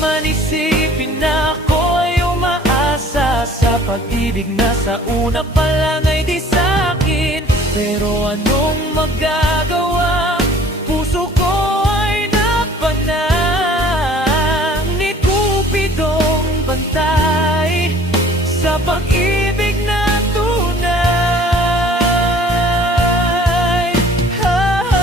man isipin na ako ay umaasa sa pag-ibig na sa una pa lang ay di sa'kin. Pero anong magagawa? Puso ko ay napana ni Cupidong bantay sa pag-ibig na tunay. Ah,